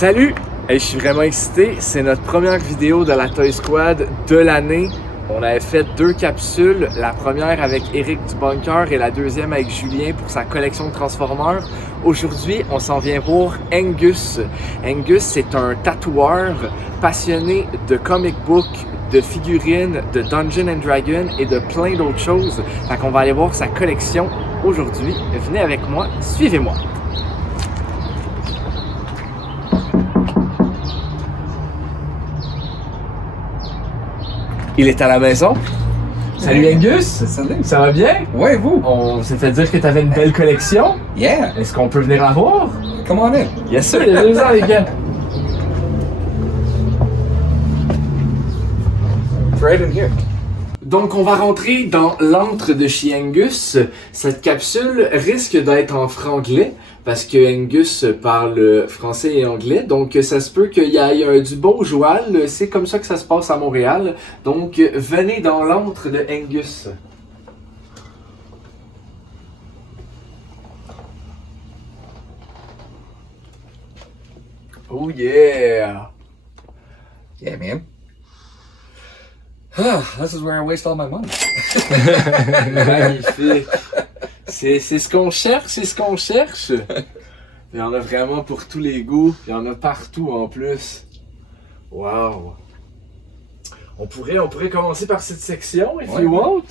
Salut! Hey, je suis vraiment excité, c'est notre première vidéo de la Toy Squad de l'année. On avait fait 2 capsules, la première avec Eric du Bunker et la deuxième avec Julien pour sa collection de Transformers. Aujourd'hui, on s'en vient voir Angus. Angus, c'est un tatoueur passionné de comic book, de figurines, de Dungeons and Dragons et de plein d'autres choses. Fait qu'on va aller voir sa collection aujourd'hui. Venez avec moi, suivez-moi. Il est à la maison. Salut Angus! Salut! Ça va bien? Ouais, vous? On s'est fait dire que tu avais une belle collection. Yeah! Est-ce qu'on peut venir la voir? Come on in! Yes sir, les les gars! Right in here. Donc on va rentrer dans l'antre de chez Angus. Cette capsule risque d'être en franglais parce que Angus parle français et anglais. Donc ça se peut qu'il y ait du beau joual. C'est comme ça que ça se passe à Montréal. Donc venez dans l'antre de Angus. Oh yeah! Yeah, man. This is where I waste all my money. Magnifique. C'est ce qu'on cherche, c'est ce qu'on cherche. Il y en a vraiment pour tous les goûts. Il y en a partout en plus. Wow. On pourrait commencer par cette section, if you want.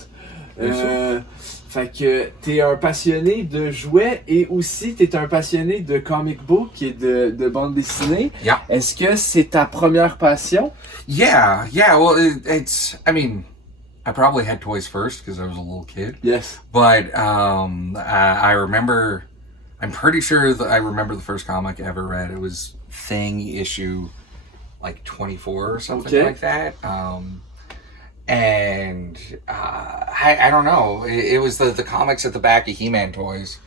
Fait que t'es un passionné de jouets et aussi t'es un passionné de comic book et de bande dessinée. Yeah. Est-ce que c'est ta première passion? Yeah. Well, it's. I mean, I probably had toys first because I was a little kid. Yes. But I remember. I'm pretty sure that I remember the first comic I ever read. It was Thing issue, like 24 or something like that. And I don't know. It was the comics at the back of He-Man toys.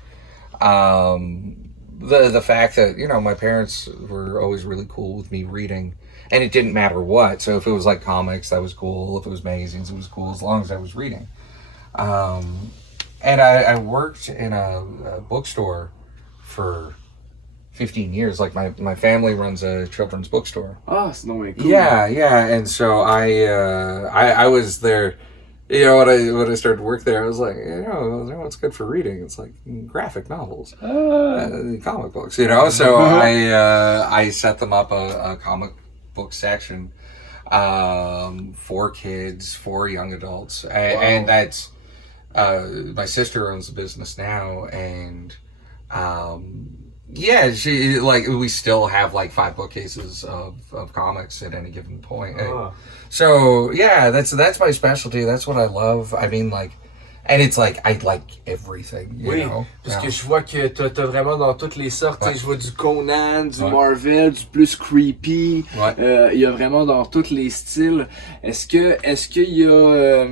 The fact that, you know, my parents were always really cool with me reading, and it didn't matter what. So if it was like comics, that was cool. If it was magazines, it was cool as long as I was reading. And I worked in a bookstore for 15 years. Like my family runs a children's bookstore. Ah, c'est non mais cool. Yeah. And so I was there. You know, when I started to work there, I was like, you know, what's good for reading? It's like graphic novels, comic books. You know, so I set them up a comic book section for kids, for young adults, and that's my sister owns the business now, and. Yeah, she like we still have like 5 bookcases of comics at any given point. So yeah, that's my specialty. That's what I love. I mean, like, and it's like I like everything. You know? Parce que je vois que t'as vraiment dans toutes les sortes. Je vois du Conan, du Marvel, du plus creepy. Il y a vraiment dans tous les styles. Est-ce qu'il y a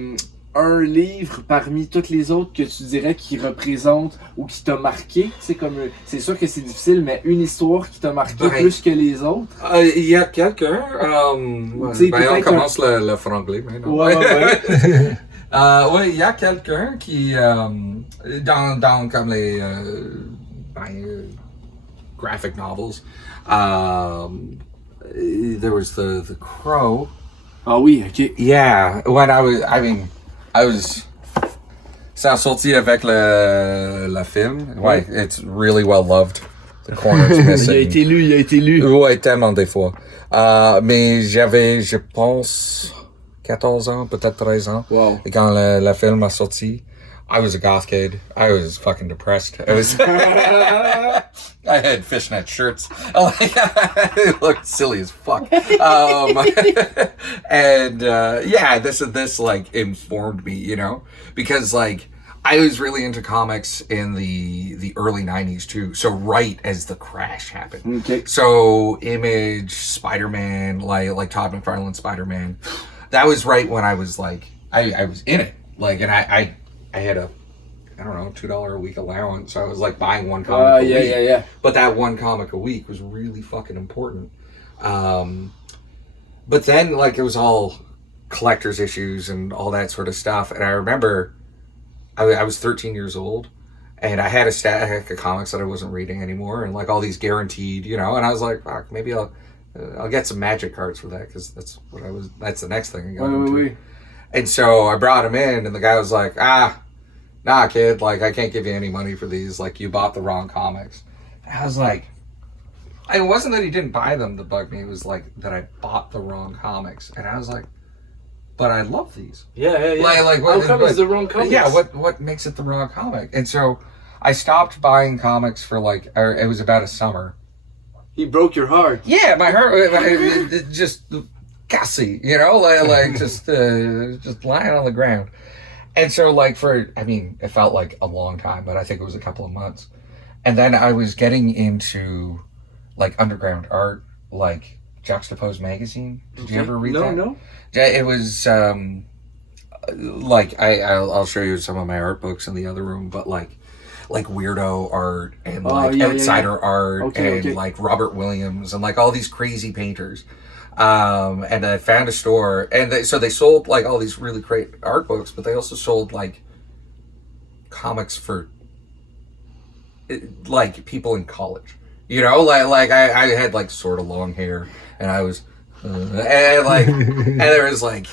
un livre parmi toutes les autres que tu dirais qui représente ou qui t'a marqué? C'est sûr que c'est difficile, mais une histoire qui t'a marqué plus que les autres? Il y a quelqu'un. On commence le franglais maintenant. Ouais, il y a quelqu'un qui dans comme les graphic novels. There was the Crow. Ah oui, ok. Yeah, when I was ça a sorti avec le film. Ouais, it's really well loved. The corner's missing. Il a été lu. Ouais, tellement des fois. Mais j'avais, je pense, 14 ans, peut-être 13 ans. Wow. Et quand le film a sorti, I was a goth kid. I was fucking depressed. I had fishnet shirts. It looked silly as fuck. And this like informed me, you know, because like I was really into comics in the early 90s too. So right as the crash happened. Okay. So Image, Spider-Man, like Todd McFarlane's Spider-Man. That was right when I was like I was in it. Like, and I had a, I don't know, $2 a week allowance. So I was like buying one comic a week. Yeah. But that one comic a week was really fucking important. But then like it was all collector's issues and all that sort of stuff. And I remember I was 13 years old And I had a stack of comics that I wasn't reading anymore, and like all these guaranteed, you know. And I was like, fuck, maybe I'll get some magic cards for that, because that's the next thing I got into. And so I brought him in, and the guy was like, nah, kid, like, I can't give you any money for these. Like, you bought the wrong comics. And I was like, it wasn't that he didn't buy them that bugged me. It was like that I bought the wrong comics. And I was like, but I love these. Yeah. Like how come it's the wrong comics? Yeah, what makes it the wrong comic? And so I stopped buying comics for like, or it was about a summer. He broke your heart. Yeah, my heart it just gassy, you know, like just lying on the ground. And so like it felt like a long time, but I think it was a couple of months. And then I was getting into like underground art, like Juxtaposed magazine. Did you ever read that? No. It was like I'll show you some of my art books in the other room, but like weirdo art and outsider art and like Robert Williams and like all these crazy painters. And I found a store, and they sold like all these really great art books, but they also sold like comics for like people in college. You know, like I had like sort of long hair, and I was and there was like,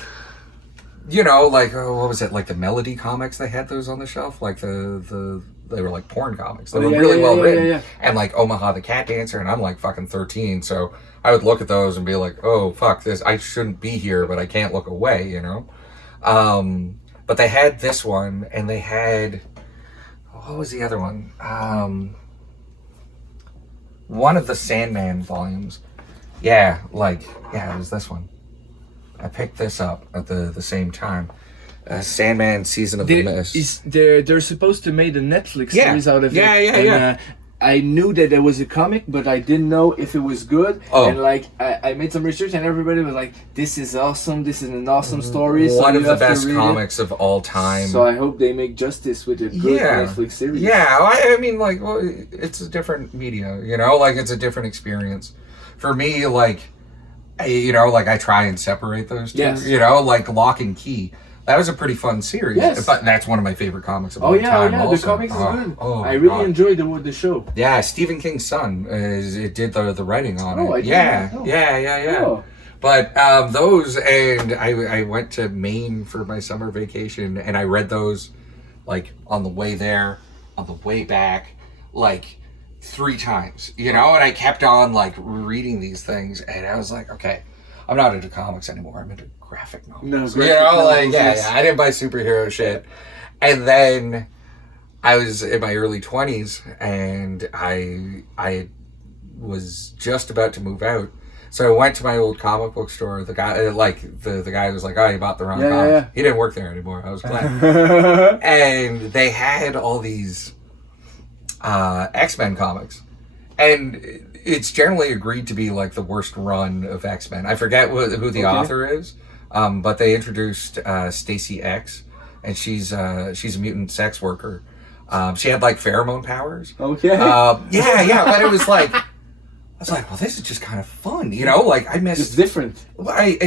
you know, like what was it, like the Melody comics? They had those on the shelf, like they were like porn comics. They were really well written, and like Omaha the Cat Dancer, and I'm like fucking 13, so I would look at those and be like, oh fuck this, I shouldn't be here, but I can't look away, you know. But they had this one, and they had, what was the other one? One of the Sandman volumes. Yeah, it was this one. I picked this up at the same time. Sandman Season of the Mist. They're supposed to make a Netflix series out of it. Yeah. I knew that there was a comic, but I didn't know if it was good. Oh. And like I made some research, and everybody was like, "This is awesome. This is an awesome story." One of the best comics of all time. So I hope they make justice with a good Netflix series. Yeah, I mean, like, well, it's a different media, you know, like it's a different experience. For me, like, I try and separate those two. Yes. You know, like Lock and Key. That was a pretty fun series. Yes. But that's one of my favorite comics of all time. Oh, yeah, the comics is good. I really enjoyed the show. Yeah, Stephen King's son did the writing on it. I yeah. Oh. But those, and I went to Maine for my summer vacation, and I read those, like, on the way there, on the way back, like, 3 times, you know? And I kept on, like, reading these things, and I was like, okay, I'm not into comics anymore. I'm into graphic novels. I didn't buy superhero shit. And then I was in my early 20s, and I was just about to move out. So I went to my old comic book store. The guy, the guy was like, "Oh, you bought the wrong comics." Yeah. He didn't work there anymore. I was glad. And they had all these X-Men comics, and it's generally agreed to be like the worst run of X-Men. I forget who the author is, but they introduced Stacy X, and she's a mutant sex worker. She had like pheromone powers. Okay. But it was like, I was like, well, this is just kind of fun, you know. Like I miss. It's different. Like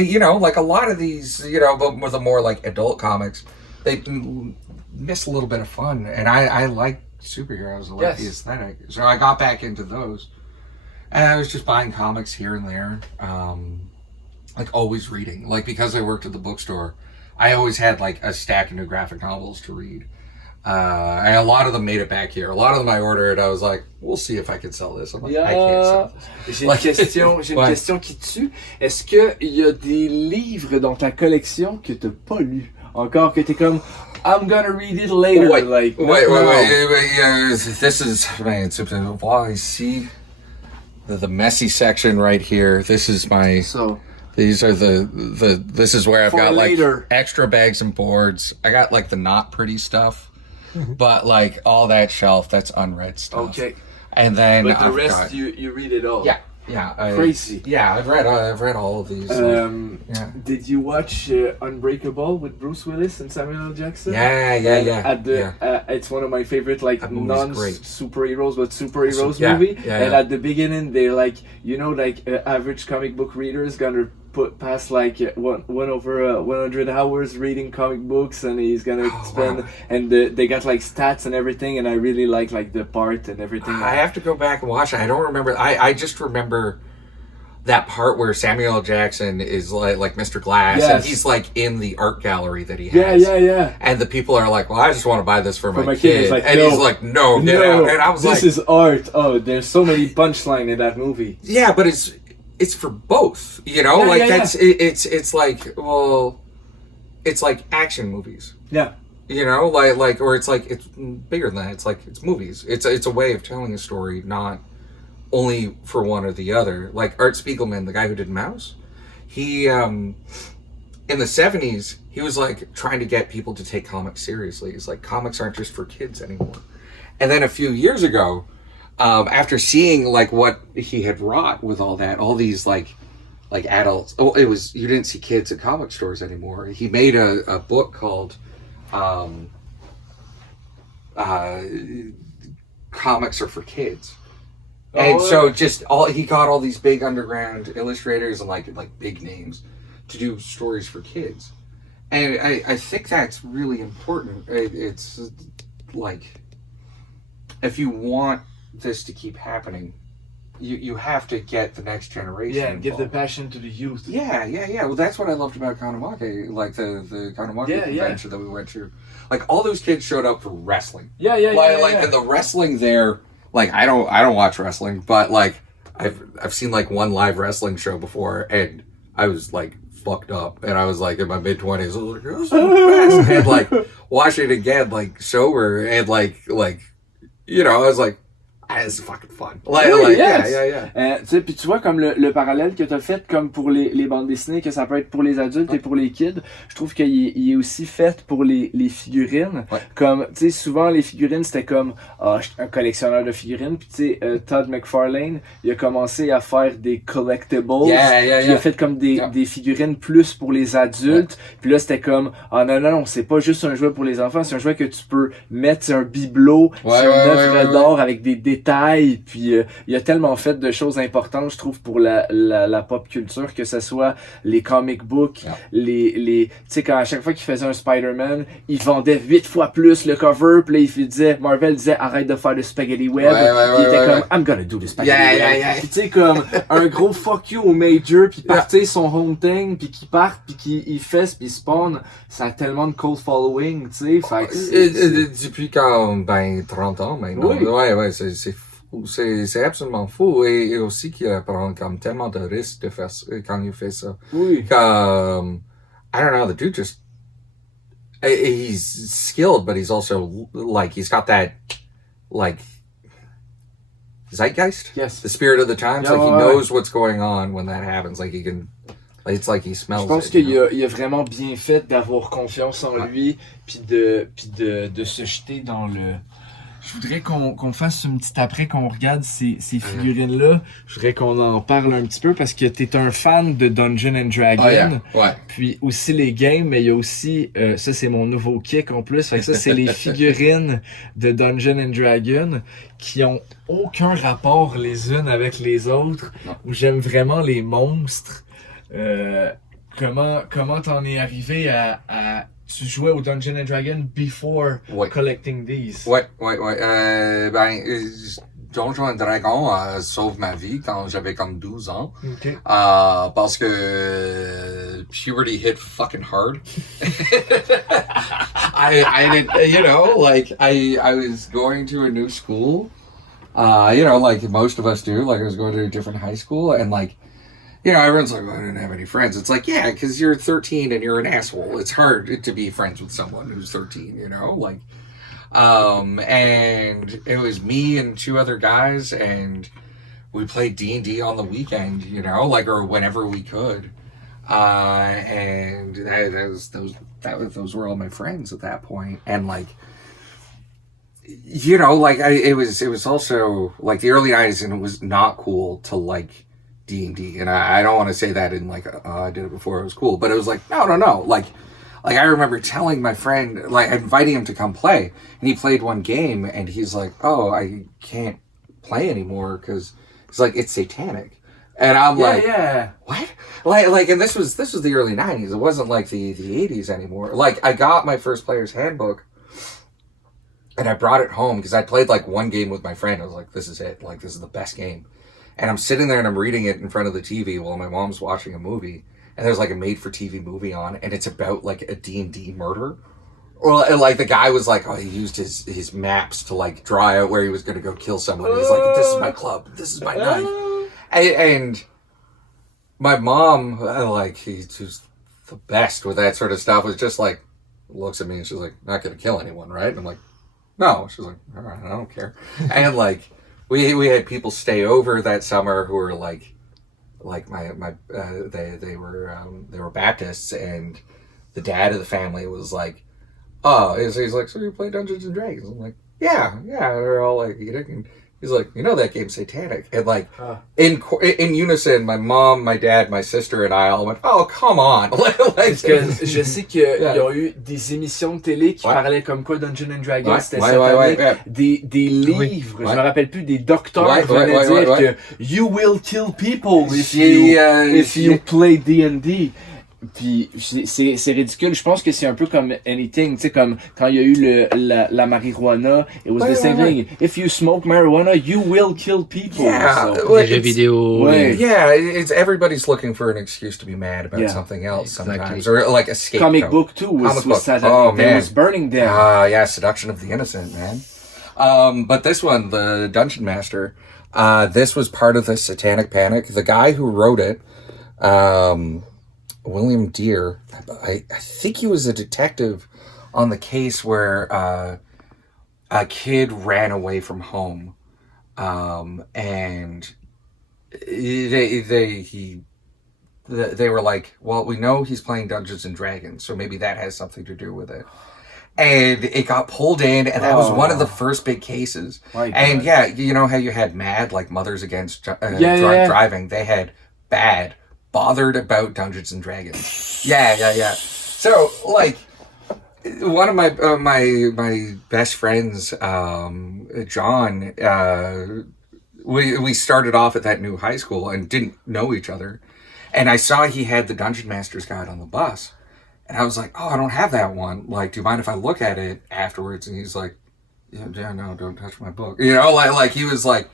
a lot of these, but with the more like adult comics, they miss a little bit of fun, and I like superheroes. I like the aesthetic, so I got back into those. And I was just buying comics here and there, like always reading. Like because I worked at the bookstore, I always had like a stack of new graphic novels to read. And a lot of them made it back here. A lot of them I ordered. I was like, we'll see if I can sell this. I'm like, I can't sell this. J'ai une question qui tue. Est-ce que il y a des livres dans ta collection que t'as pas lu encore, que t'es comme, I'm gonna read it later? Wait. Yeah, this is, man, I see. The messy section right here. This is my. So these are this is where I've got later. Like extra bags and boards. I got like the not pretty stuff, but like all that shelf, that's unread stuff. Okay. And then but the rest you read it all. Yeah. Crazy. Yeah, I've read all of these. Did you watch Unbreakable with Bruce Willis and Samuel L. Jackson? Yeah. It's one of my favorite non-superheroes but superheroes movie. And at the beginning they're like, average comic book reader is gonna put past like one over 100 hours reading comic books, and he's gonna spend wow. and they got like stats and everything, and I really like the part and everything. I have to go back and watch it. I don't remember. I just remember that part where Samuel L. Jackson is like Mr. Glass, and he's like in the art gallery that he has. Yeah. And the people are like, "Well, I just want to buy this for my kid." Like, and he's like, "No, get out!" And I was this is art. Oh, there's so many punchlines in that movie. Yeah, but it's for both, you know. It's like, well, it's like action movies. Yeah. You know, like, or it's like it's bigger than that. It's like it's movies. It's a way of telling a story, not only for one or the other. Like Art Spiegelman, the guy who did Mouse, he in the 70s he was like trying to get people to take comics seriously. He's like, comics aren't just for kids anymore. And then a few years ago, after seeing like what he had wrought with all that, all these like adults, you didn't see kids at comic stores anymore. He made a book called Comics Are for Kids. And so he got all these big underground illustrators and like big names to do stories for kids. And I think that's really important. It's like, if you want this to keep happening, you have to get the next generation involved. Give the passion to the youth. Yeah. Well, that's what I loved about Kanamake, like the Kanamake convention that we went to. Like, all those kids showed up for wrestling. And the wrestling there, like, I don't watch wrestling, but like I've seen like one live wrestling show before, and I was like fucked up, and I was like in my mid-20s. I was like, this is the best. And like watching it again, like sober, and like you know, I was like, it's fucking fun. Tu sais, puis tu vois comme le parallèle que tu as fait comme pour les bandes dessinées, que ça peut être pour les adultes et pour les kids, je trouve qu'il est aussi fait pour les figurines. Comme, tu sais, souvent les figurines c'était comme je suis un collectionneur de figurines, puis tu sais, Todd McFarlane, il a commencé à faire des collectibles, puis il a fait comme des figurines plus pour les adultes, puis là c'était comme non, c'est pas juste un jouet pour les enfants, c'est un jouet que tu peux mettre sur un bibelot, sur une œuvre d'art avec des détails, puis il y a tellement fait de choses importantes, je trouve, pour la pop culture, que ce soit les comic books, tu sais, quand à chaque fois qu'il faisait un Spider-Man, il vendait 8 fois plus le cover, puis là Marvel disait arrête de faire le spaghetti web, puis il était comme I'm gonna do the spaghetti web. Puis tu sais, comme un gros fuck you au Major, puis partir son home thing, puis qu'il parte, puis qu'il fesse, puis spawn, ça a tellement de cult following, tu sais. Depuis quand 30 ans maintenant. C'est absolument fou, et aussi qu'il prend comme tellement de risques de faire quand il fait ça. Comme, I don't know, the dude just, he's skilled, but he's also like, he's got that like zeitgeist, the spirit of the times. Like, he knows what's going on when that happens. Like, he can, it's like he smells. Je pense qu'il a vraiment bien fait d'avoir confiance en lui, puis de se jeter dans le. Je voudrais qu'on fasse une petite après, qu'on regarde ces figurines-là. Je voudrais qu'on en parle un petit peu, parce que t'es un fan de Dungeons and Dragons. Puis aussi les games, mais il y a aussi, ça c'est mon nouveau kick en plus. Fait que ça c'est les figurines de Dungeons and Dragons qui ont aucun rapport les unes avec les autres. Où j'aime vraiment les monstres. Comment t'en es arrivé à tu jouais au Dungeons and Dragons before collecting these? Donjons and Dragons sauve ma vie quand j'avais comme 12 ans. Parce que puberty hit fucking hard. I didn't, you know, like I was going to a new school. You know, like most of us do. Like, I was going to a different high school, and like, you know, everyone's like, well, I didn't have any friends. It's like, yeah, because you're 13 and you're an asshole. It's hard to be friends with someone who's 13, you know? Like, and it was me and 2 other guys, and we played D&D on the weekend, you know, like, or whenever we could. And those were all my friends at that point. And like, you know, like, it was also like the early 90s, and it was not cool to like D&D, and I don't want to say that in like I did it before it was cool, but it was like no, like I remember telling my friend, like inviting him to come play, and he played one game, and he's like, oh, I can't play anymore because it's like it's satanic. And I'm like, yeah. what? Like, and this was the early 90s. It wasn't like the 80s anymore. Like, I got my first player's handbook, and I brought it home because I played like one game with my friend. I was like, this is it. Like, this is the best game. And I'm sitting there and I'm reading it in front of the TV while my mom's watching a movie. And there's like a made-for-TV movie on, and it's about like a D&D murder. Well, and like the guy was like, oh, he used his maps to like draw out where he was going to go kill someone. He's like, this is my club. This is my knife. And my mom, like, who's the best with that sort of stuff, was just like, looks at me and she's like, not going to kill anyone, right? And I'm like, no. She's like, all right, I don't care. And like, we had people stay over that summer who were like they were Baptists, and the dad of the family was like, oh, he's like, so you play Dungeons and Dragons? I'm like, yeah. They're all like eating, and he's like, you know that game's satanic. And like, in unison, my mom, my dad, my sister, and I all went, oh, come on. Like, parce que je sais qu'il y a eu des émissions de télé qui parlaient comme quoi Dungeons and Dragons, c'était satanique. Des livres, je me rappelle plus, des docteurs venaient dire que you will kill people if you play D&D. Puis c'est ridicule. Je pense que c'est un peu comme anything, tu sais, comme quand il y a eu la marijuana, it was the same thing. If you smoke marijuana, you will kill people. Yeah, so. Les jeux vidéo. Yeah, it's everybody's looking for an excuse to be mad about something else sometimes, or like a scapegoat. Comic book too was was burning them. Yeah, seduction of the innocent, man. But this one, the Dungeon Master, this was part of the Satanic Panic. The guy who wrote it, William Deere, I think he was a detective on the case where a kid ran away from home, and they were like, well, we know he's playing Dungeons and Dragons, so maybe that has something to do with it. And it got pulled in, and that was one of the first big cases. And yeah, you know how you had MAD, like Mothers Against Drunk Driving? They had BAD, Bothered About Dungeons and Dragons. Yeah. So, like, one of my best friends, John, we started off at that new high school and didn't know each other. And I saw he had the Dungeon Master's Guide on the bus. And I was like, oh, I don't have that one. Like, do you mind if I look at it afterwards? And he's like, yeah, no, don't touch my book. You know, like he was like,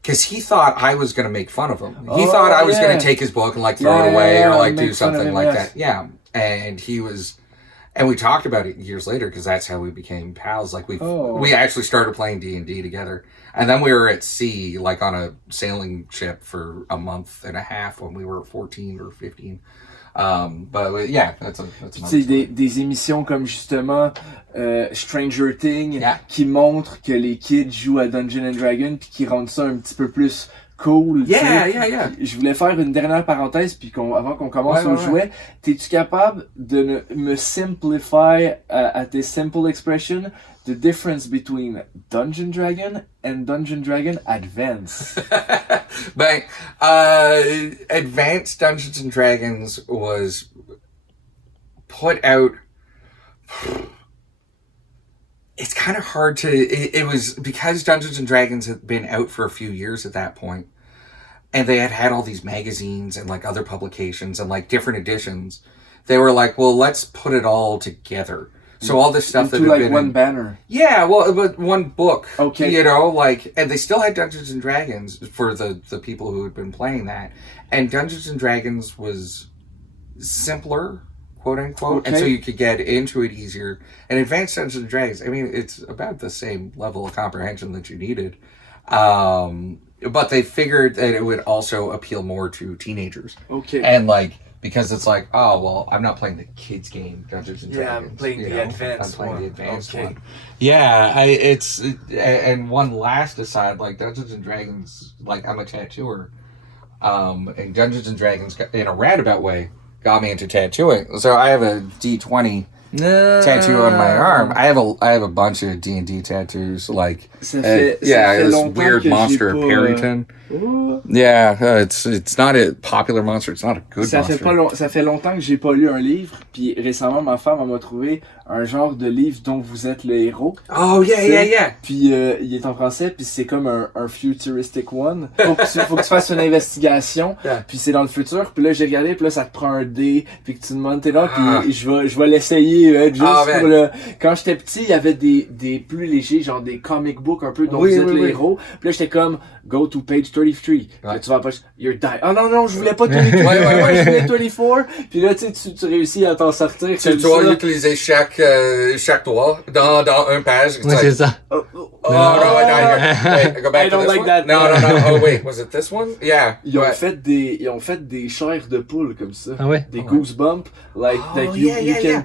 because he thought I was going to make fun of him. He thought I was going to take his book and like throw it away or like do something like that. Yeah. And and we talked about it years later because that's how we became pals. Like we actually started playing D&D together. And then we were at sea, like on a sailing ship for a month and a half when we were 14 or 15. But yeah, that's des émissions comme justement Stranger Things qui montrent que les kids jouent à Dungeons and Dragons puis qui rendent ça un petit peu plus cool. Yeah. Je voulais faire une dernière parenthèse puis avant qu'on commence au jouet, t'es-tu capable de me simplify at a simple expression the difference between Dungeon Dragon and Dungeon Dragon Advance? Ben, Advanced Dungeons and Dragons was put out. It's kind of hard to. It was because Dungeons and Dragons had been out for a few years at that point, and they had all these magazines and like other publications and like different editions. They were like, well, let's put it all together. So all this stuff that had been one banner. Yeah, well, but one book. Okay. You know, like, and they still had Dungeons and Dragons for the people who had been playing that. And Dungeons and Dragons was simpler, quote unquote, and so you could get into it easier. And Advanced Dungeons and Dragons, I mean, it's about the same level of comprehension that you needed. But they figured that it would also appeal more to teenagers. Okay. And like, because it's like, oh, well, I'm not playing the kids game, Dungeons and Dragons. Yeah, I'm playing the advanced one. I'm playing the advanced one. Yeah, and one last aside, like Dungeons and Dragons, like I'm a tattooer, and Dungeons and Dragons, in a roundabout way, got me into tattooing. So I have a D20 tattoo on my arm. I have a bunch of D&D tattoos, like this weird monster of Parrington. Yeah, it's not a popular monster. It's not a good monster. Ça fait longtemps que j'ai pas lu un livre. Puis récemment, ma femme m'a trouvé un genre de livre dont vous êtes le héros. Oh, yeah. Puis il est en français, puis c'est comme un futuristic one. Faut que tu fasses une investigation, puis c'est dans le futur. Puis là, j'ai regardé, puis là, ça te prend un dé, puis que tu demandes, t'es là, puis je vais l'essayer juste pour le... Quand j'étais petit, il y avait des plus légers, genre des comic books un peu dont vous êtes le héros. Puis là, j'étais comme, go to page 33. Là, tu vas pas, you're die. Oh non, je voulais pas 33. Je voulais 24. Puis là, tu réussis à t'en sortir. Tu dois utiliser chaque doigt dans un page. Ouais, c'est ça. Oh, no, wait, go back I to don't this like one? that. No. Oh, wait, was it this one? Yeah. Ils ont fait des chairs de poule comme ça. Ah ouais? Des goosebumps, like you can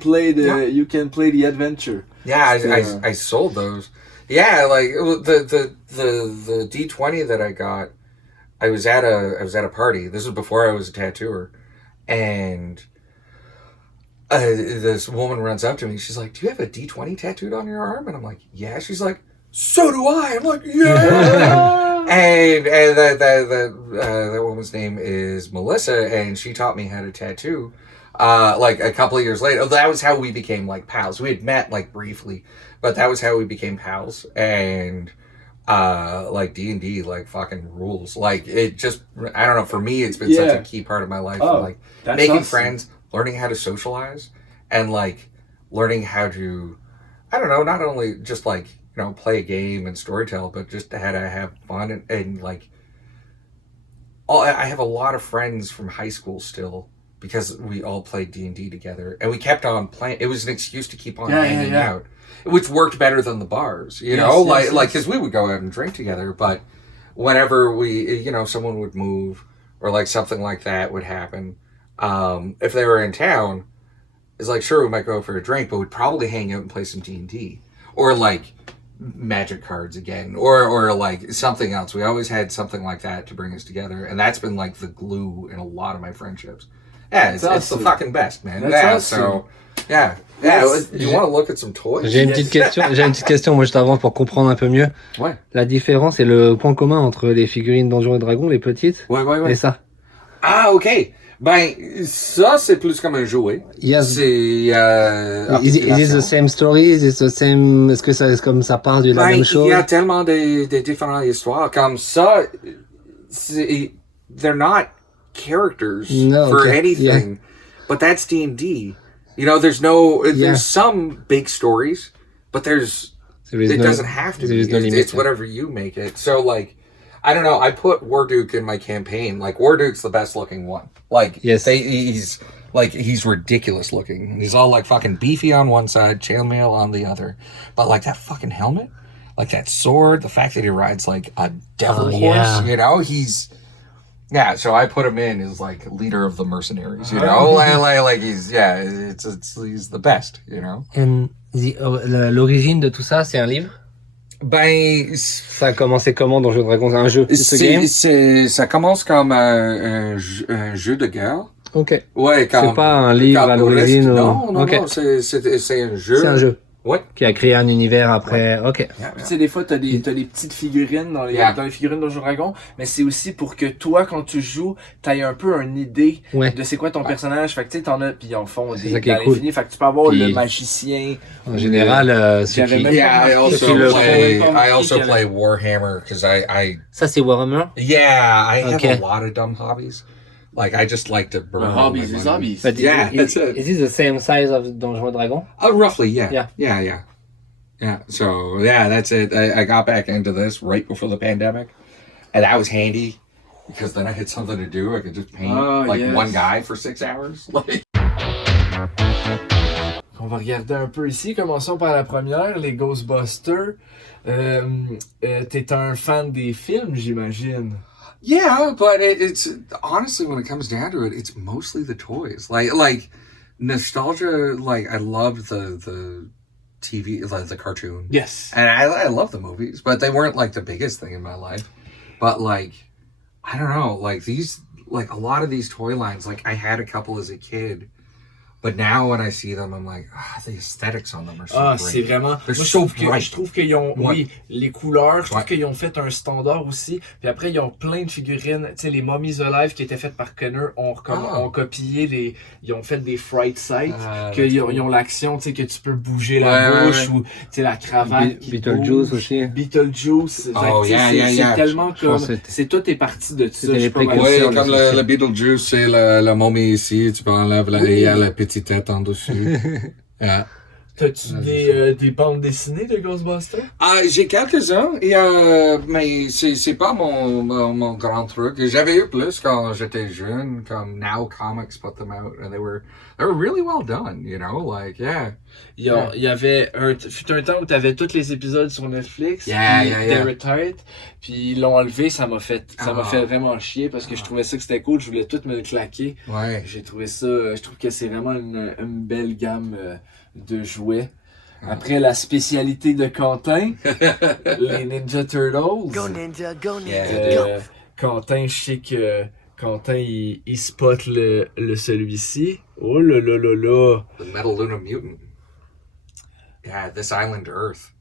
play the adventure. Yeah, I sold those. Yeah, like the D20 that I got, I was at a party. This was before I was a tattooer, and this woman runs up to me. She's like, "Do you have a D20 tattooed on your arm?" And I'm like, "Yeah." She's like, "So do I." I'm like, "Yeah." and that woman's name is Melissa, and she taught me how to tattoo. Like a couple of years later, that was how we became like pals. We had met like briefly, but that was how we became pals. And like D&D, like fucking rules. Like it just, I don't know. For me, it's been such a key part of my life. Like making friends, learning how to socialize, and like learning how to, I don't know, not only just like play a game and storytell, but just how to have fun and like. I have a lot of friends from high school still. Because we all played D&D together, and we kept on playing. It was an excuse to keep on hanging out, which worked better than the bars, like because we would go out and drink together. But whenever we, someone would move or like something like that would happen, if they were in town, it's like sure we might go for a drink, but we'd probably hang out and play some D&D or like magic cards again, or like something else. We always had something like that to bring us together, and that's been like the glue in a lot of my friendships. Yeah, it's the fucking best, man. So, yeah. You want to look at some toys? J'ai une petite question, moi, juste avant, pour comprendre un peu mieux. Ouais. La différence et le point commun entre les figurines Donjons et Dragons, les petites, et ça. Ah, ok. Ben, ça, c'est plus comme un jouet. Yes. C'est, Is it the same story? Is it the same, est-ce que ça, comme ça part de la même chose? Il y a tellement de différentes histoires. Comme ça, they're not characters for anything, but that's D&D. There's some big stories, but it doesn't have to be. It's whatever you make it. So like, I don't know. I put Warduke in my campaign. Like Warduke's the best looking one. Like he's ridiculous looking. He's all like fucking beefy on one side, chainmail on the other. But like that fucking helmet, like that sword, the fact that he rides like a devil horse, he's. Yeah, so I put him in as like leader of the mercenaries, like he's he's the best, And l'origine de tout ça, c'est un livre? Ben, ça a commencé comment Donjons et Dragons? C'est un jeu? Ça commence comme un jeu de guerre. Ok. Ouais, c'est pas un livre à l'origine? Non, c'est un jeu. C'est un jeu. Ouais. Qui a créé un univers après. Ok. Puis tu sais, des fois, t'as des petites figurines dans les figurines de Donjons et Dragons, mais c'est aussi pour que toi, quand tu joues, t'aies un peu une idée de c'est quoi ton personnage. Fait que tu sais, t'en as, puis en fond, dans l'infini. Fait que tu peux avoir le magicien. En général, I also play Warhammer, because I... Ça, c'est Warhammer? Yeah, I have a lot of dumb hobbies. Like, I just like to burn hobbies is hobbies. But that's it. Is it the same size of Donjons et Dragons? Roughly, yeah. Yeah. So, yeah, that's it. I got back into this right before the pandemic. And that was handy, because then I had something to do. I could just paint one guy for 6 hours. On va regarder un peu ici. Commençons par la première, les Ghostbusters. T'es un fan des films, j'imagine. Yeah, but it's honestly, when it comes down to it, it's mostly the toys. Like nostalgia. Like I loved the TV, like the cartoon. Yes, and I love the movies, but they weren't like the biggest thing in my life. But like, I don't know, like these, like a lot of these toy lines. Like I had a couple as a kid. But now when I see them, I'm like, the aesthetics on them are so great. C'est vraiment... They're Moi, so bright. je trouve qu'ils ont... Oui, les couleurs, je trouve qu'ils ont fait un standard aussi. Puis après, ils ont plein de figurines. Tu sais, les Mummies Alive qui étaient faites par Kenner ont copié les... Ils ont fait des Fright Sight. Ils ont l'action, tu sais, que tu peux bouger la bouche ou, tu sais, la cravate qui Beetlejuice bouge. aussi. Beetlejuice. C'est tellement comme... C'est tout est parti de ça. Oui, comme le Beetlejuice, c'est la momie ici. Tu peux enlever il y a la petite tête en dessous. T'as-tu des bandes dessinées de Ghostbusters? J'ai quelques-uns, mais c'est pas mon grand truc. J'avais eu plus quand j'étais jeune, comme Now Comics put them out, and they were really well done, you know, like, yeah. Il y avait fut un temps où t'avais tous les épisodes sur Netflix, they retired, puis ils l'ont enlevé, ça m'a fait vraiment chier parce que je trouvais ça que c'était cool, je voulais tout me le claquer. Ouais. J'ai trouvé ça, je trouve que c'est vraiment une belle gamme de jouets. Après la spécialité de Quentin, les Ninja Turtles. Go Ninja, go Ninja, go! Quentin, je sais que Quentin, il spot le celui-ci. Oh là là là là! The Metal Luna Mutant. Yeah, This Island Earth.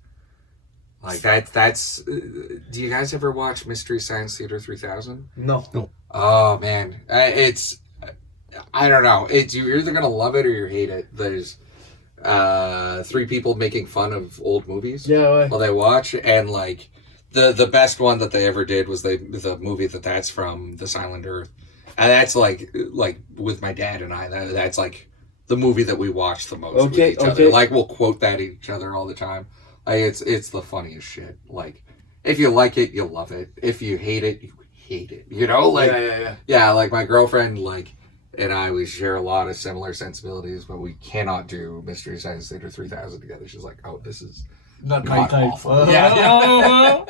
Like that's do you guys ever watch Mystery Science Theater 3000? No. Oh man, it's I don't know. You're either gonna love it or you hate it. There's 3 people making fun of old movies. Yeah. While they watch, and like the best one that they ever did was the movie that's from, This Island Earth, and that's like with my dad and I. That's like the movie that we watch the most with each other. Like we'll quote that at each other all the time. Like it's the funniest shit. Like if you like it, you'll love it. If you hate it, you hate it. You know, like yeah. Like my girlfriend, and I, we share a lot of similar sensibilities, but we cannot do Mystery Science Theater 3000 together. She's like, oh, this is not my type. Yeah.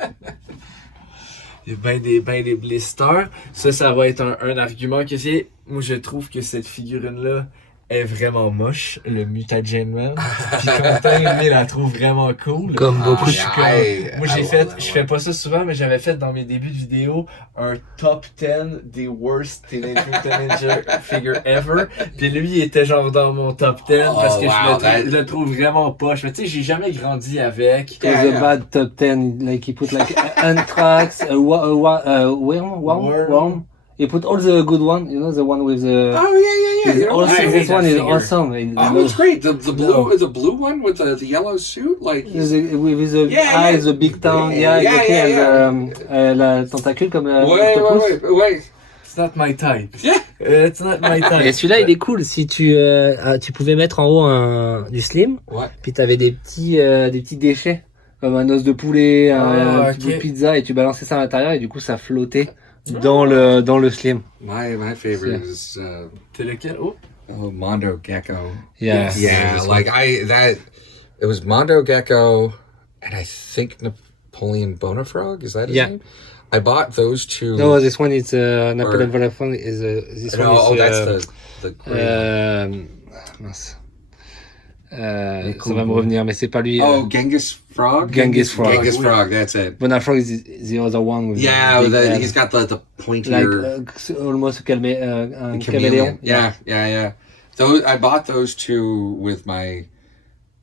Il y a ben des blisters. Ça va être un argument que c'est. Moi, je trouve que cette figurine-là est vraiment moche, le Mutagen Man. Puis Quentin, lui, la trouve vraiment cool. Comme beaucoup. Moi, je fais pas ça souvent, mais j'avais fait dans mes débuts de vidéo un top 10 des worst Teenage Mutant Ninja figure ever. Puis lui, il était genre dans mon top 10 parce que je le trouve vraiment poche. Mais tu sais, j'ai jamais grandi avec. It's a bad top 10. Like, he put like Anthrax, Worm. He put all the good one, you know, the one with the... Oh, yeah. Also, this one is awesome. It's great. The blue one with the yellow suit, like... With the eyes, the big tongue, and la tentacule comme la... Ouais. It's not my type. Yeah. It's not my type. Et celui-là, il est cool. Si tu pouvais mettre en haut du slim, puis t'avais des petits déchets, comme un os de poulet, un petit bout de pizza, et tu balançais ça à l'intérieur, et du coup, ça flottait dans le slim. My favorite is T'es lequel? Mondo Gecko. Yeah, it was Mondo Gecko, and I think Napoleon Bonafrog. Is that his name? I bought those two. No, this one is Napoleon Bonafrog. That's the mince. Ça va me revenir, mais c'est pas lui. Genghis Frog? Genghis Frog, that's it. Bonafrog is the other one. With he's got the pointier... Like, almost un caméléon. Yeah. I bought those two with my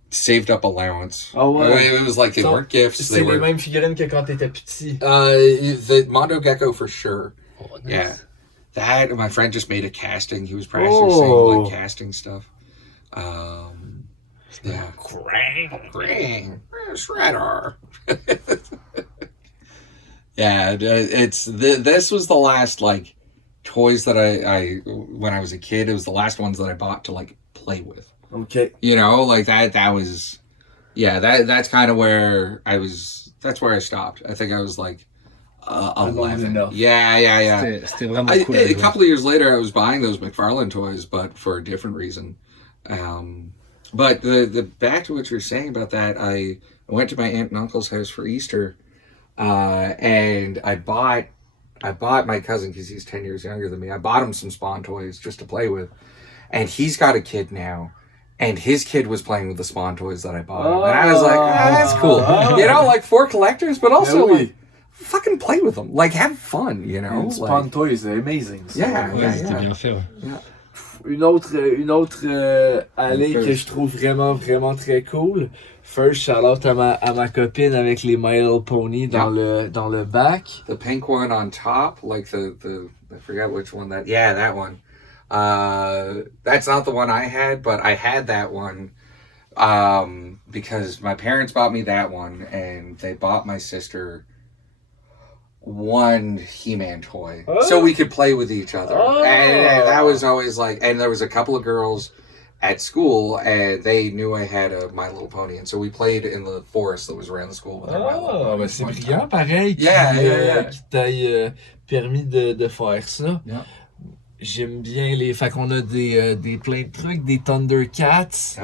saved up allowance. Oh, wow. It was like they weren't gifts. C'est les mêmes figurines que quand t'étais petit. The Mondo Gecko for sure. Oh, nice. Yeah. That, my friend just made a casting. He was practicing casting stuff. Yeah. Krang. Shredder. Yeah, this was the last toys that I when I was a kid. It was the last ones that I bought to play with. Okay. You know, that was, that's kind of where I was. That's where I stopped. I think I was 11. Yeah. C'était vraiment cool. A couple of years later, I was buying those McFarlane toys, but for a different reason. But the back to what you're saying about that, I went to my aunt and uncle's house for Easter, and I bought my cousin, because he's 10 years younger than me, I bought him some Spawn toys just to play with. And he's got a kid now, and his kid was playing with the Spawn toys that I bought him. And I was like, that's cool. You know, for collectors, but also fucking play with them. Have fun, you know. Spawn toys, they're amazing. Yeah. C'était bien fait, ouais. une autre allée que je trouve vraiment très cool. First, shout-out à ma copine avec les My Little Pony dans le back. The pink one on top, like the I forget which one that. Yeah, that one. That's not the one I had, but I had that one because my parents bought me that one, and they bought my sister one He-Man toy so we could play with each other. And that was always like, and there was a couple of girls at school, and they knew I had a My Little Pony, and so we played in the forest that was around the school with our My Little Pony. Ben c'est brillant pareil qui t'aille permis de faire ça. Yeah. J'aime bien les... Fait qu'on a des plein de trucs, des Thundercats,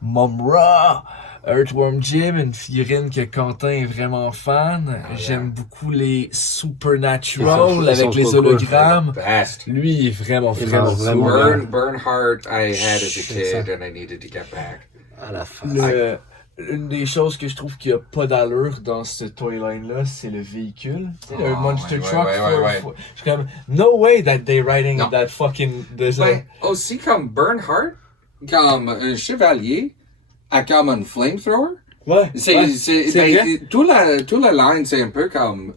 Mumra, Earthworm Jim, une figurine que Quentin est vraiment fan. J'aime beaucoup les Supernatural avec les hologrammes. Cool. Lui, il est vraiment cool. Bernhardt, I had as a kid and I needed to get back. À la fin. Une des choses que je trouve qu'il n'y a pas d'allure dans ce toy line-là, c'est le véhicule. Tu sais, un monster truck. Je suis comme, no way that they're writing that fucking design. Aussi comme Bernhardt, comme un chevalier, comme un flamethrower. Ouais. Toute la line, c'est un peu comme,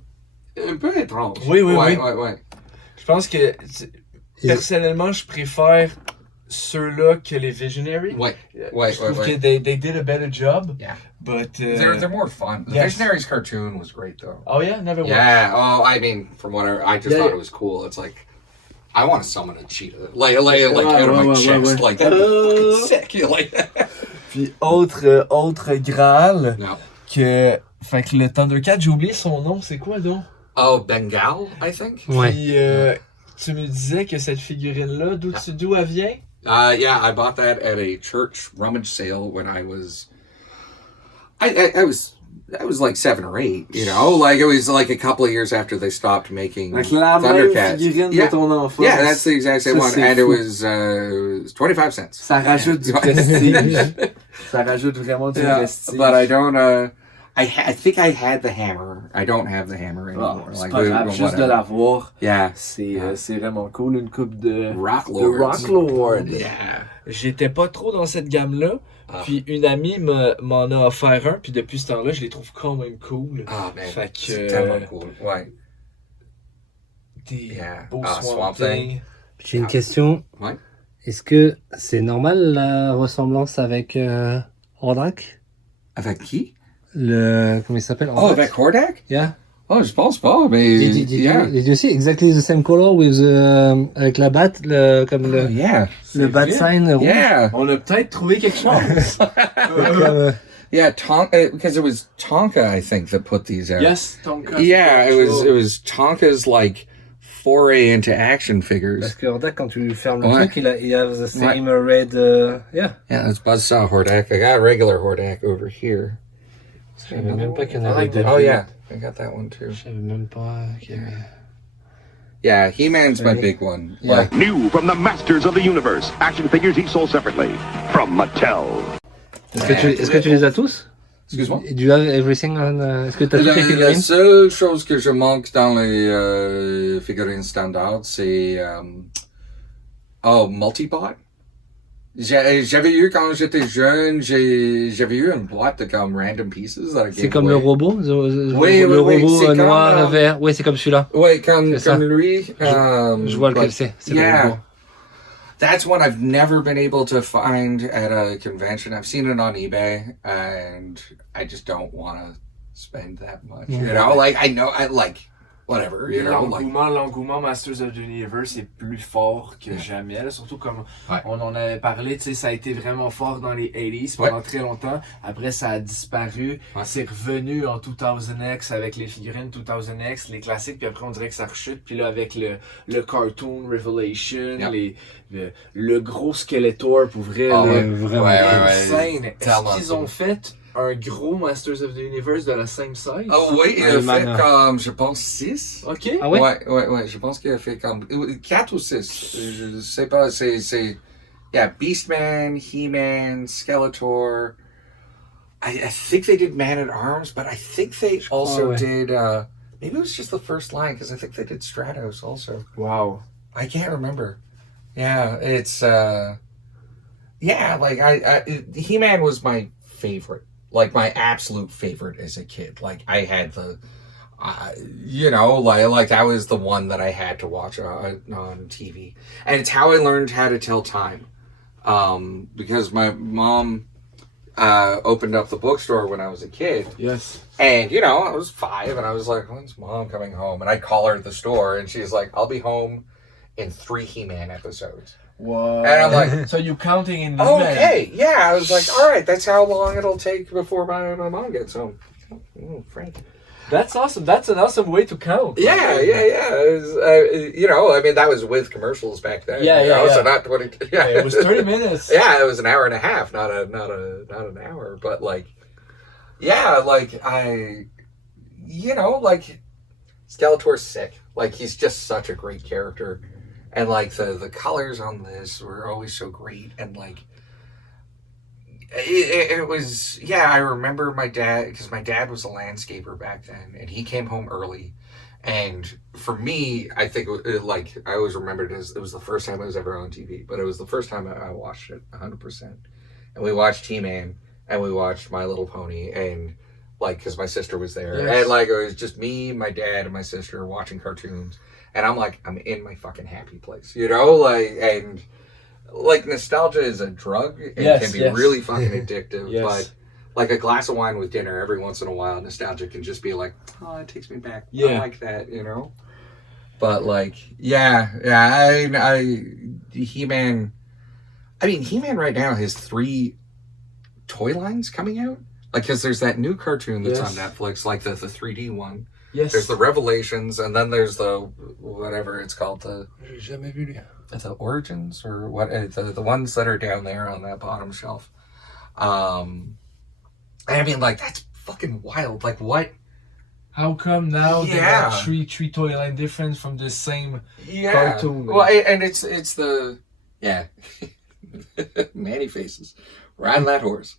un peu étrange. Oui. Je pense que, personnellement, je préfère ceux-là que les Visionary. Je trouve que they did a better job. Yeah. But they're more fun. The Visionaries cartoon was great though. Oh yeah, never watched. Yeah. Oh, I mean, from what I just thought it was cool. It's like, I want to summon a cheetah, like out of my chest, like that'd be fucking sick. Like. Puis autre Graal que, fait que le Thundercat, j'ai oublié son nom, c'est quoi donc? Oh, Bengal, I think. Puis tu me disais que cette figurine-là, d'où elle vient? Yeah, I bought that at a church rummage sale when I was I was like 7 or 8, you know, like it was like a couple of years after they stopped making Thundercats. Yeah, that's the exact same one, and it was 25 cents. Ça rajoute du prestige. Ça rajoute vraiment du prestige. But I don't. I think I had the hammer. I don't have the hammer anymore. C'est pas grave, juste de l'avoir. Yeah. C'est vraiment cool, une coupe de Rock Lords. Yeah. J'étais pas trop dans cette gamme-là. Puis une amie m'en a offert un, puis depuis ce temps-là, je les trouve quand même cool. Ah, man. Fait que, c'est tellement cool. Ouais. Des beaux Swamp Thing. J'ai une question. Ouais. Est-ce que c'est normal la ressemblance avec Hordak? Avec qui? Comment il s'appelle? Oh, avec Hordak? Yeah. Oh, je pense pas, mais... Did you see exactly the same color with avec la batte, comme le bat sign rouge? Yeah. On a peut-être trouvé quelque chose. Yeah, Tonka, because it was Tonka, I think, that put these out. Yes, Tonka. Yeah, it was Tonka's, like, foray into action figures. Parce que Hordak, quand tu fermes le truc, il a the same red, yeah. Yeah, it's Buzzsaw Hordak. I got a regular Hordak over here. Je savais même pas qu'il y en avait deux. Oh, yeah. I got that one too. Je savais même pas qu'il y avait... Yeah, He-Man's my big one. Yeah. Like, New from the Masters of the Universe. Action figures each sold separately. From Mattel. Est-ce que tu les as tous? Excuse-moi? Do you have everything on... Est-ce que tu as toutes les La figurines? seule chose que je manque dans les figurines standards, c'est... Multibot. J'avais eu, quand j'étais jeune, j'avais eu une boîte de comme random pieces. C'est comme le robot? Oui, le robot c'est noir, comme, vert. Oui, c'est comme celui-là. Oui, comme lui. Je vois lequel c'est. C'est le robot. That's one I've never been able to find at a convention. I've seen it on eBay, and I just don't want to spend that much. You know, like, I know, whatever, you know. L'engouement Masters of the Universe est plus fort que jamais, là, surtout comme on en avait parlé, tu sais, ça a été vraiment fort dans les 80s pendant très longtemps. Après, ça a disparu. C'est revenu en 2000X avec les figurines 2000X, les classiques, puis après, on dirait que ça rechute. Puis là, avec le cartoon Revelation, le gros Skeletor, pour vrai, vraiment insane. Est-ce qu'ils ont fait un gros Masters of the Universe de la same size? Oh oui, il a fait comme, je pense, 6. OK. Ah ouais? Ouais, je pense qu'il a fait comme 4 ou 6. Je sais pas, c'est Beastman, He-Man, Skeletor. I think they did Man-at-Arms, but I think they also did, maybe it was just the first line, because I think they did Stratos also. Wow. I can't remember. Yeah, it's like He-Man was my favorite, like my absolute favorite as a kid. Like I had the, like that was the one that I had to watch on TV, and it's how I learned how to tell time, because my mom opened up the bookstore when I was a kid. Yes. And, I was 5, and I was like, when's Mom coming home? And I call her at the store, and she's like, I'll be home in 3 He-Man episodes. Whoa. And I'm like... So you're counting in the okay, yeah. I was like, all right, that's how long it'll take before my mom gets home. Oh, Frank. That's awesome. That's an awesome way to count. Yeah. It was, that was with commercials back then. Yeah. So not 20... Yeah, it was 30 minutes. Yeah, it was an hour and a half, not an hour. But, like... Yeah, like, Skeletor's sick. Like, he's just such a great character. And, like, the colors on this were always so great. And, like, it was, I remember my dad, because my dad was a landscaper back then, and he came home early. And for me, I think, I always remembered it was the first time I was ever on TV, but it was the first time I watched it 100%. And we watched He-Man. And we watched My Little Pony, and, because my sister was there. Yes. And, it was just me, my dad, and my sister watching cartoons. And I'm like, I'm in my fucking happy place, and, nostalgia is a drug. And can be really fucking addictive. Yes. But, like, a glass of wine with dinner every once in a while, nostalgia can just be like, oh, it takes me back. Yeah. I like that, But, He-Man... He-Man right now has 3... toy lines coming out, because there's that new cartoon that's on Netflix, like the 3D one. Yes. There's the Revelations, and then there's the whatever it's called, the Origins, or what, the ones that are down there on that bottom shelf. That's fucking wild. Like, what? How come now they got three toy line different from the same cartoon? Well, and it's the Manny faces. Riding that horse.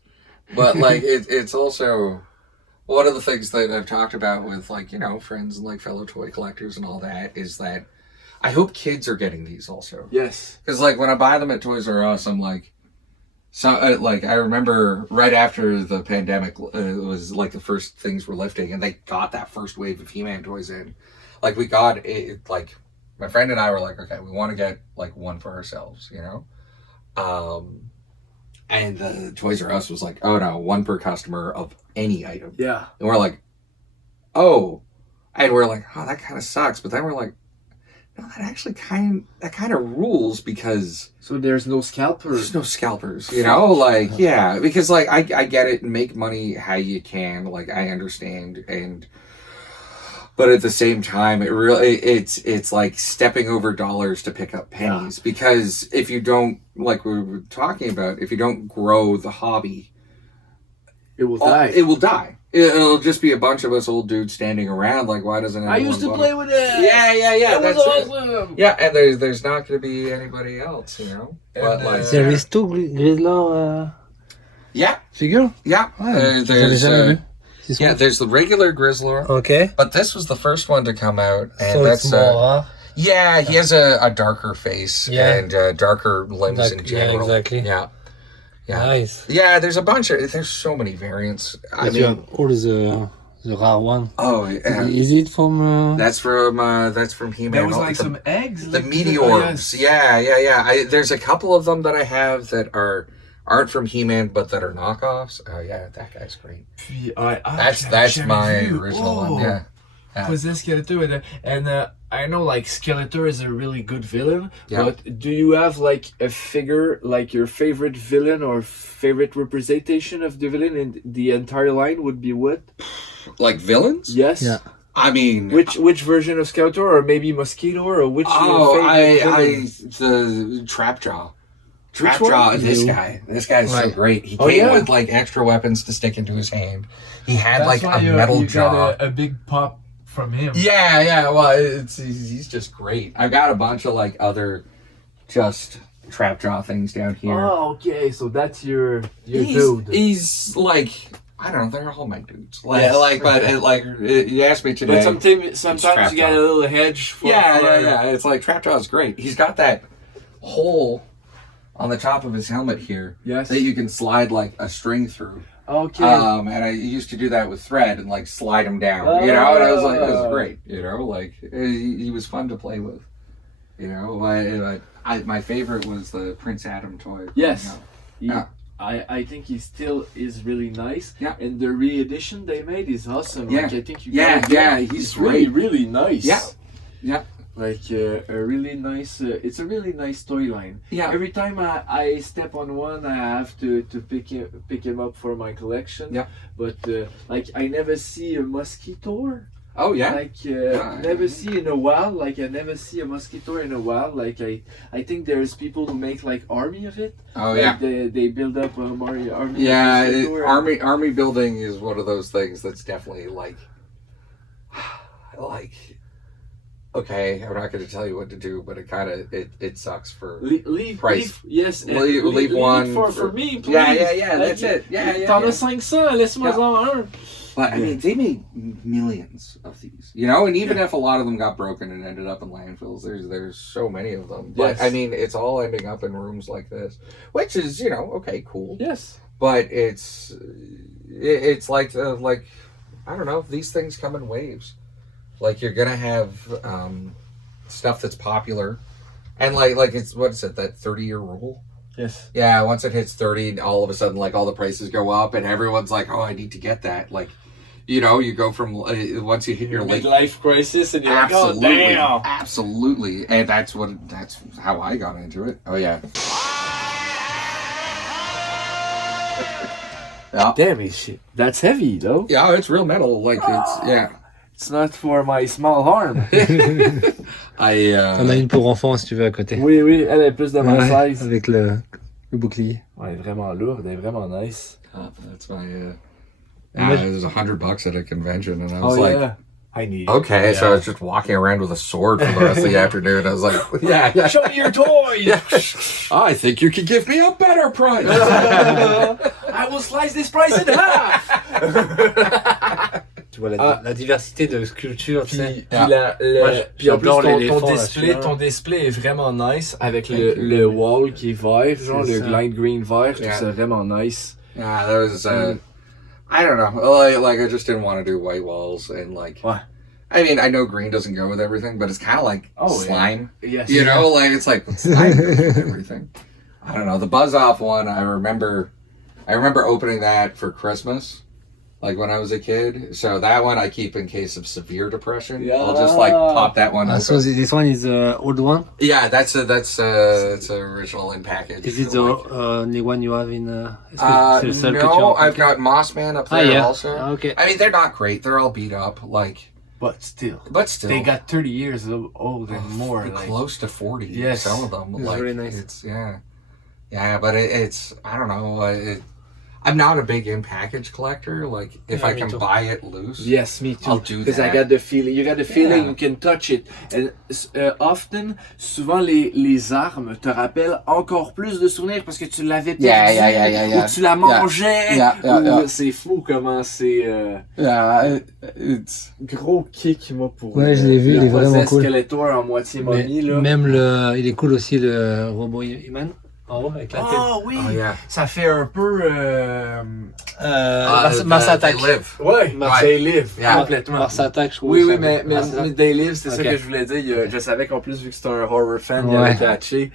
But, it's also one of the things that I've talked about with, friends and, fellow toy collectors and all that, is that I hope kids are getting these also. Yes. Because, when I buy them at Toys R Us, I'm like... I remember right after the pandemic, it was, the first things were lifting, and they got that first wave of He-Man toys in. We got it, my friend and I were like, okay, we want to get, one for ourselves, And the Toys R Us was like, oh no, 1 per customer of any item. Yeah. And we're like, oh. And we're like, oh, that kind of sucks. But then we're like, no, that actually kind of rules, because... So there's no scalpers? There's no scalpers, because, I get it, and make money how you can. I understand. But at the same time, it's like stepping over dollars to pick up pennies. Yeah. Because if you don't, like we were talking about, if you don't grow the hobby, it will die. It will die. It'll just be a bunch of us old dudes standing around. Why doesn't anyone? I used to play with it. Yeah. That was awesome. Yeah, and there's not going to be anybody else, But there is 2 Grizzler. Figure. Yeah. Ouais, there's the regular Grizzler. Okay. But this was the first one to come out, and so that's it's more. He has a darker face and darker limbs in general. Yeah, exactly. Yeah. Nice. Yeah, there's so many variants. You have all the rare one. Oh, yeah. Is it from? That's from He-Man. That was some eggs. The meteors. Yeah. There's a couple of them that I have that aren't from He-Man, but that are knockoffs. Oh yeah, that guy's great. That's my original one. Yeah. Possé Skeletor, and I know Skeletor is a really good villain, but do you have a figure, your favorite villain or favorite representation of the villain in the entire line would be what? Villains? Yes. Yeah. Which version of Skeletor, or maybe Mosquito, or which? The Trapjaw. Trapjaw, this guy. This guy's so great. He came with extra weapons to stick into his hand. He had a metal jaw. Got a big pop from him. Yeah. Well, he's just great. I got a bunch of other just Trapjaw things down here. Oh, okay. So that's your dude. He's I don't know. They're all my dudes. You asked me today. But sometimes you got a little hedge. Yeah. It's Trapjaw's great. He's got that hole on the top of his helmet here Yes. that you can slide like a string through. Okay. And I used to do that with thread and like slide him down, you know, and I was like, this is great, you know, like he was fun to play with, you know. My favorite was the Prince Adam toy. Yes. Yeah. I think he still is really nice. Yeah. And the re-edition they made is awesome. Yeah. Like, I think you he's really, great. really nice. Yeah. Yeah. Like a really nice, it's a really nice toy line. Yeah. Every time I step on one, I have to pick him up for my collection. Yeah. But like I never see a mosquito. Oh yeah. Like never see in a while. Like I never see a mosquito in a while. Like I think there's people who make like army of it. Oh like yeah. They build up a army. Yeah. Mosquito Army building is one of those things that's definitely like. Okay, I'm not going to tell you what to do, but it kind of it sucks for leave price. Yes, leave one for me, please. Yeah. That's it. Yeah. T'en as 500, laisse-moi en un. But I mean, they made millions of these, you know, and even if a lot of them got broken and ended up in landfills, there's so many of them. But Yes. I mean, it's all ending up in rooms like this, which is, you know, okay, cool. Yes. But it's like I don't know, these things come in waves. Like you're gonna have stuff that's popular, and like it's what is it, that 30-year rule? Yes. Yeah, once it hits 30, all of a sudden like all the prices go up, and everyone's like, oh, I need to get that. Like, you know, you go from once you hit your late midlife crisis, and you're absolutely, like, oh damn. Absolutely, and that's how I got into it. Oh yeah. Yeah. Damn, shit. That's heavy though. Yeah, it's real metal. Like it's It's not for my small arm. T'en as une pour enfants si tu veux à côté. Oui, elle est plus de ma Ouais, size. avec le bouclier. Ouais, elle est vraiment lourde, elle est vraiment nice. That's my. It was $100 at a convention, and I was yeah. I need okay. it. So I was just walking around with a sword for the rest of the afternoon. I was like, yeah. Show me your toys! Yeah. I think you could give me a better price. I will slice this price in half! Tu vois la diversité de sculptures, tu sais. Puis en plus, l'éléphant, ton display est vraiment nice avec le wall qui est vert, genre le glide green vert, tout ça vraiment nice. Yeah, that was. I don't know. Like I just didn't want to do white walls and like. Why? I mean, I know green doesn't go with everything, but it's kind of like slime. Yeah. Yes. You know, like it's like slime goes with everything. I don't know. The Buzz Off one, I remember opening that for Christmas, like when I was a kid. So that one I keep in case of severe depression. Yeah. I'll just like pop that one open. So this one is the old one? Yeah, it's original in package. Is it the only one you have in no, I've got Mossman up there also. Okay. I mean, they're not great. They're all beat up, like. But still. They got 30 years old and more. Like, close to 40. Yes. Some of them. It's like, really nice. It's, yeah, but it's, I don't know. I'm not a big in-package collector. Like, if I can buy it loose. Yes, me too. I'll do that. Because I got the feeling. You got the feeling you can touch it. And souvent les armes te rappellent encore plus de souvenirs parce que tu l'avais perdu ou tu la mangeais. C'est fou comment c'est gros kick moi pour. Ouais, je l'ai vu, il est vraiment cool. Skeletor en moitié momie là. Même il est cool aussi le robot Iman. En haut avec la tête. Ah oui! Oh, yeah. Ça fait un peu Mars Attack. They Live. Ouais, They Live, complètement. Mars Attack, je trouve. Oui, mais They Live, c'est ça que je voulais dire. Je savais qu'en plus, vu que c'est un horror fan, il avait catché.